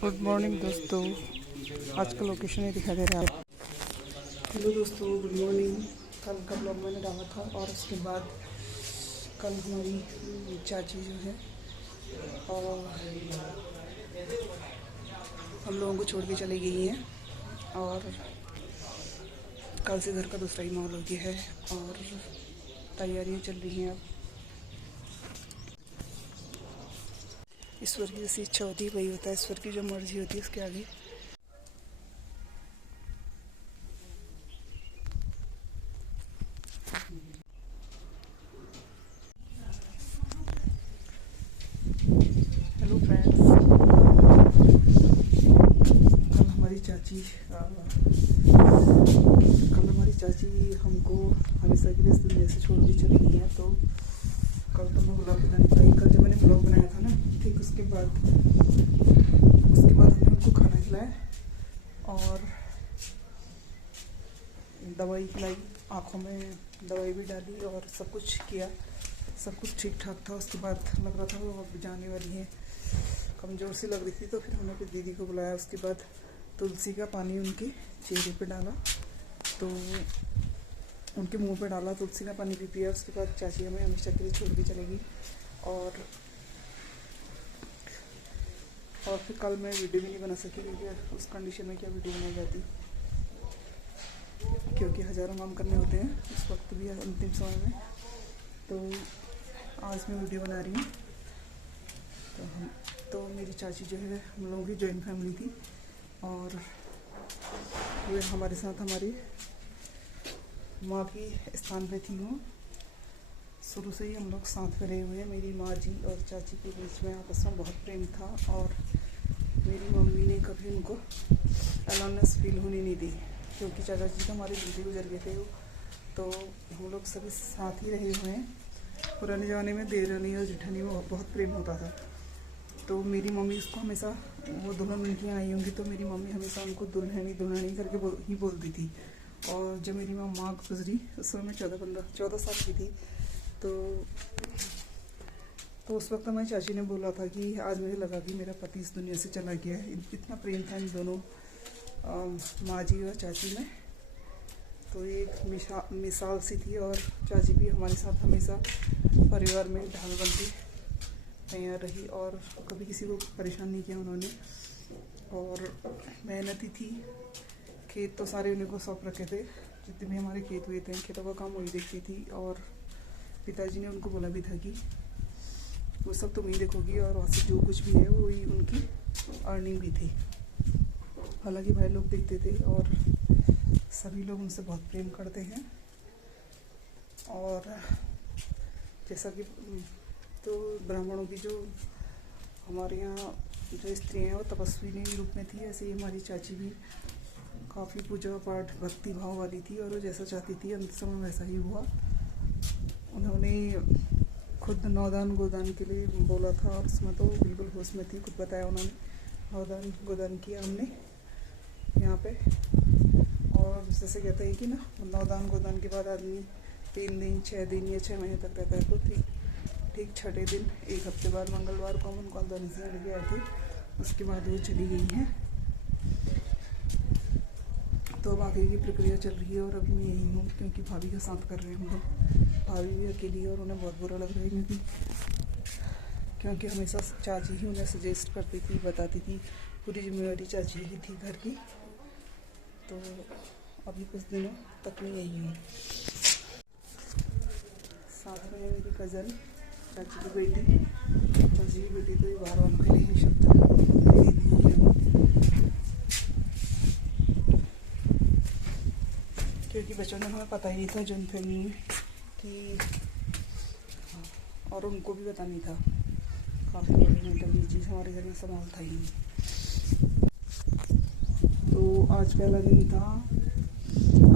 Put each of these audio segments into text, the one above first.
Good morning दोस्तों। आज का लोकेशन ही दिखा दे रहा है। हेलो दोस्तों, गुड मॉर्निंग। कल का ब्लॉग मैंने डाला था और उसके बाद कल हमारी चाची जो है और हम लोगों को छोड़ के चली गई हैं और कल से घर का दूसरा ही माहौल हो गया है और तैयारियां चल रही हैं। अब ईश्वर की जैसी इच्छा होती है वही होता है, ईश्वर की जो मर्जी होती है उसके आगे। हेलो फ्रेंड्स, कल हमारी चाची हमको हमेशा के लिए इस दुनिया से छोड़ के चली गई है। तो कल तो मैं ब्लॉग बना नहीं पाई। कल जब मैंने ब्लॉग बनाया था ना, ठीक उसके बाद हमने उनको खाना खिलाया और दवाई खिलाई, आँखों में दवाई भी डाली और सब कुछ किया। सब कुछ ठीक ठाक था। उसके बाद लग रहा था वो अब जाने वाली है, कमज़ोर सी लग रही थी। तो फिर हमने फिर दीदी को बुलाया। उसके बाद तुलसी का पानी उनके चेहरे पे डाला, तो उनके मुंह पे डाला, तुलसी का पानी भी पिया। उसके बाद चाची हमें हमेशा के लिए छोड़ के चलेगी। और फिर कल मैं वीडियो भी नहीं बना सकी क्योंकि उस कंडीशन में क्या वीडियो बनाई जाती, क्योंकि हज़ारों काम करने होते हैं उस वक्त भी, अंतिम समय में। तो आज मैं वीडियो बना रही हूँ। तो मेरी चाची जो है, हम लोगों की जॉइंट फैमिली थी और वे हमारे साथ हमारी माँ की स्थान पे थी। वो शुरू से ही हम लोग साथ में रहे हुए हैं। मेरी माँ जी और चाची के बीच में आपस में बहुत प्रेम था और मेरी मम्मी ने कभी उनको अलोननेस फील होने नहीं दी, क्योंकि चाचा जी तो हमारे जल्दी गुजर गए थे। तो हम लोग सभी साथ ही रहे हुए हैं। पुराने ज़माने में देवरानी और जेठानी में बहुत प्रेम होता था। तो मेरी मम्मी उसको हमेशा, वो दुल्हन उनकी आई होंगी तो मेरी मम्मी हमेशा उनको दुल्हनी करके ही बोलती थी। और जब मेरी माँ गुजरी उस समय मैं 14 साल की थी। तो उस वक्त हमारी चाची ने बोला था कि आज मुझे लगा कि मेरा पति इस दुनिया से चला गया है। इतना प्रेम था इन दोनों माँ जी और चाची में। तो ये एक मिसाल सी थी। और चाची भी हमारे साथ हमेशा परिवार में ढाल बनती तैयार रही और कभी किसी को परेशान नहीं किया उन्होंने। और मेहनती थी। खेत तो सारे उन्हीं को सौंप रखे थे, जितने भी हमारे खेत हुए थे खेतों का काम वही देखती थी। और पिताजी ने उनको बोला भी था कि वो सब तुम ही देखोगी और वहाँ से जो कुछ भी है वो ही उनकी अर्निंग भी थी। हालांकि भाई लोग देखते थे और सभी लोग उनसे बहुत प्रेम करते हैं। और जैसा कि तो ब्राह्मणों की जो हमारे यहाँ जो स्त्रियाँ हैं वो तपस्विनी रूप में थी, ऐसे ही हमारी चाची भी काफ़ी पूजा पाठ भक्ति भाव वाली थी। और वो जैसा चाहती थी अंत समय वैसा ही हुआ। उन्होंने खुद नौदान गोदान के लिए बोला था और उसमें तो बिल्कुल होश में थी। खुद बताया उन्होंने, नौदान गोदान किया हमने यहाँ पे। और जैसे कहते हैं कि ना, नौदान गोदान के बाद आदमी 3 दिन 6 दिन या 6 महीने तक रहता है। तो ठीक 6ठे दिन, एक हफ्ते बाद मंगलवार को हम उनको अंदर से लेके आए थे। उसके बाद वो चली गई हैं। तो अब आगे की प्रक्रिया चल रही है और अभी मैं यही हूँ क्योंकि भाभी का साथ कर रहे हैं हम लोग। भाभी भी अकेली है और उन्हें बहुत बुरा लग रहा है क्योंकि हमेशा चाची ही उन्हें सजेस्ट करती थी, बताती थी। पूरी जिम्मेवारी चाची ही थी घर की। तो अभी कुछ दिनों तक मैं यही हूँ। साथ में मेरी कज़न, चाची की बेटी, चाची की बेटी तो ये बार बार के लिए शब्द क्योंकि बच्चों ने हमें पता ही नहीं था जॉइंट फैमिली में कि, और उनको भी पता नहीं था। काफ़ी बड़ी मेंटल चीज़ हमारे घर में संभाल था ही नहीं। तो आज पहला दिन था।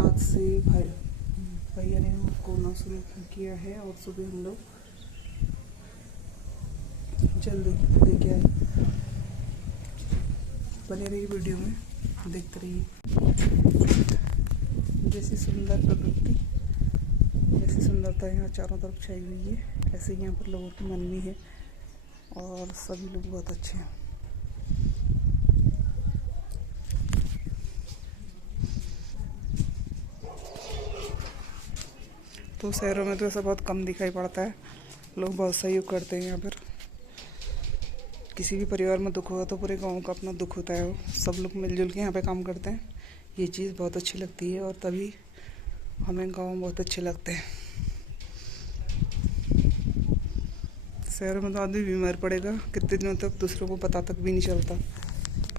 आज से भैया ने कोना शुरू किया है और सुबह हम लोग जल्दी लेके आए। बने रही वीडियो में, देखते रहिए। जैसी सुंदर प्रकृति, जैसी सुंदरता यहाँ चारों तरफ छाई हुई है, ऐसे ही यहाँ पर लोगों की मन भी है और सभी लोग बहुत अच्छे हैं। तो शहरों में तो ऐसा बहुत कम दिखाई पड़ता है, लोग बहुत सहयोग करते हैं यहाँ पर। किसी भी परिवार में दुख होगा तो पूरे गांव का अपना दुख होता है, वो सब लोग मिलजुल के यहाँ पे काम करते हैं। ये चीज़ बहुत अच्छी लगती है और तभी हमें गांव बहुत अच्छे लगते हैं। शहरों में तो आदमी बीमार पड़ेगा कितने दिनों तक दूसरों को पता तक भी नहीं चलता।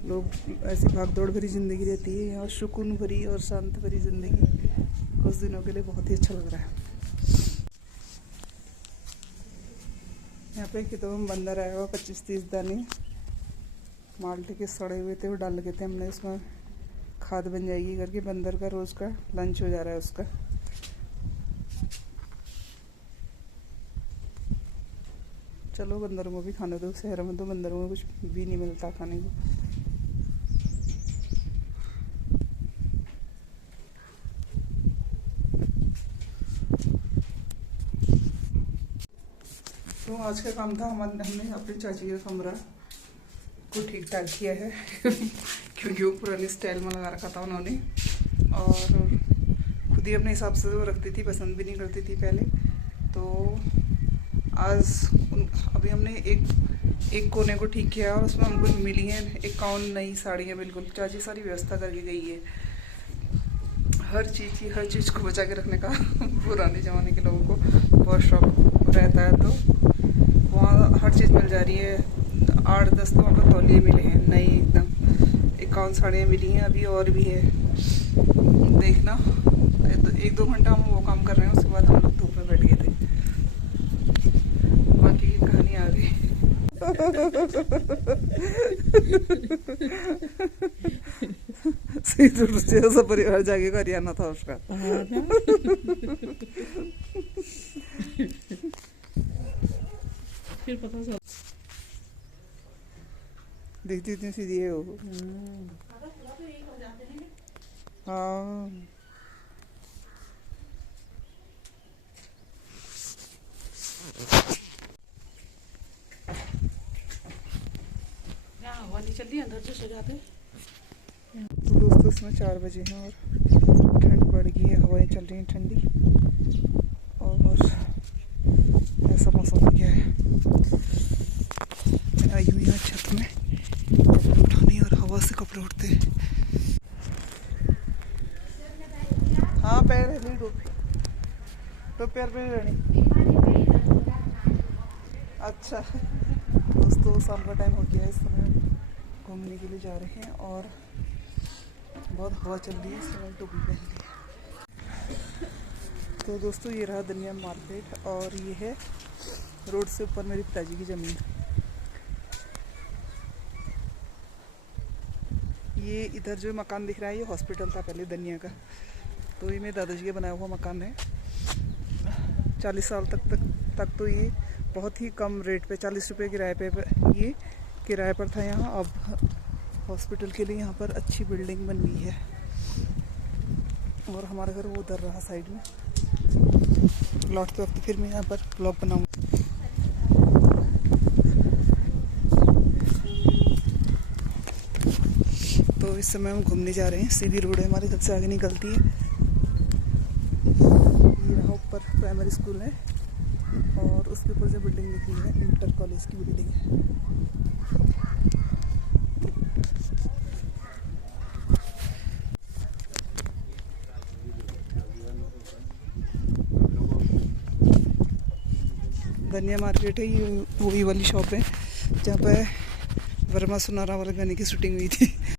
लोग ऐसी भाग दौड़ भरी ज़िंदगी रहती है, यहाँ सुकून भरी और शांत भरी ज़िंदगी कुछ दिनों के लिए बहुत ही अच्छा लग रहा है। यहाँ पे खेतों में बंदर आया हुआ 25-30 दाने माल्टे के सड़े हुए थे, वो डाल लगे थे हमने, उसमें खाद बन जाएगी करके। बंदर का रोज़ का लंच हो जा रहा है उसका। चलो बंदरों को भी खाने दो, शहरों में तो बंदरों को कुछ भी नहीं मिलता खाने को। तो आज का काम था हमने अपनी चाची का कमरा को ठीक ठाक किया है क्योंकि वो पुरानी स्टाइल में लगा रखा था उन्होंने, और खुद ही अपने हिसाब से वो रखती थी, पसंद भी नहीं करती थी पहले। तो आज अभी हमने एक कोने को ठीक किया और उसमें हमको मिली हैं 51 नई साड़ियाँ। बिल्कुल चाची सारी व्यवस्था करके गई है हर चीज़ को बचा के रखने का पुराने ज़माने के लोगों को बहुत शौक रहता है, तो वहाँ हर चीज़ मिल जा रही है। 8-10 तो वहाँ पर तौलिए मिले हैं नई एकदम, 51 साड़ियाँ मिली हैं अभी और भी है। देखना 1-2 घंटा हम वो काम कर रहे हैं, उसके बाद हम लोग धूप में बैठ गए थे। बाकी की कहानी आ गई। जैसा परिवार जाके का हरियाणा था उसका। फिर पता चला देखती इतनी सीधी है वो। हाँ हवा नहीं चल रही, अंदर से सो जाते। तो दोस्तों इसमें 4 बजे हैं और ठंड बढ़ गई है, हवाएं चल रही हैं ठंडी और ऐसा मौसम हो गया है। मैं आई हुई यहाँ छत में कपड़े उठाने और हवा से कपड़े उठते हैं। हाँ पैर है नहीं टोपी तो पैर पे रहनी। अच्छा दोस्तों शाम का टाइम हो गया है, इस समय घूमने के लिए जा रहे हैं और बहुत हवा चल रही है, इसलिए टोपी पहन ली है। तो दोस्तों ये रहा धनिया मार्केट और ये है रोड से ऊपर मेरे पिताजी की ज़मीन। ये इधर जो मकान दिख रहा है ये हॉस्पिटल था पहले धनिया का, तो ये मेरे दादाजी का बनाया हुआ मकान है। 40 साल तक तो ये बहुत ही कम रेट पे 40 रुपये किराए पे ये किराए पर था यहाँ। अब हॉस्पिटल के लिए यहाँ पर अच्छी बिल्डिंग बन गई है और हमारा घर वो उधर रहा साइड में। लौटते वक्त फिर मैं यहाँ पर ब्लॉग बनाऊँगा। तो इस समय हम घूमने जा रहे हैं, सीधी रोड है हमारे घर से आगे निकलती है। ये रहा ऊपर प्राइमरी स्कूल है और उसके ऊपर जो बिल्डिंग दिख रही है इंटर कॉलेज की बिल्डिंग है। धनिया मार्केट है, ये वही वाली शॉप है जहाँ पे वर्मा सुनारा वाले गाने की शूटिंग हुई थी।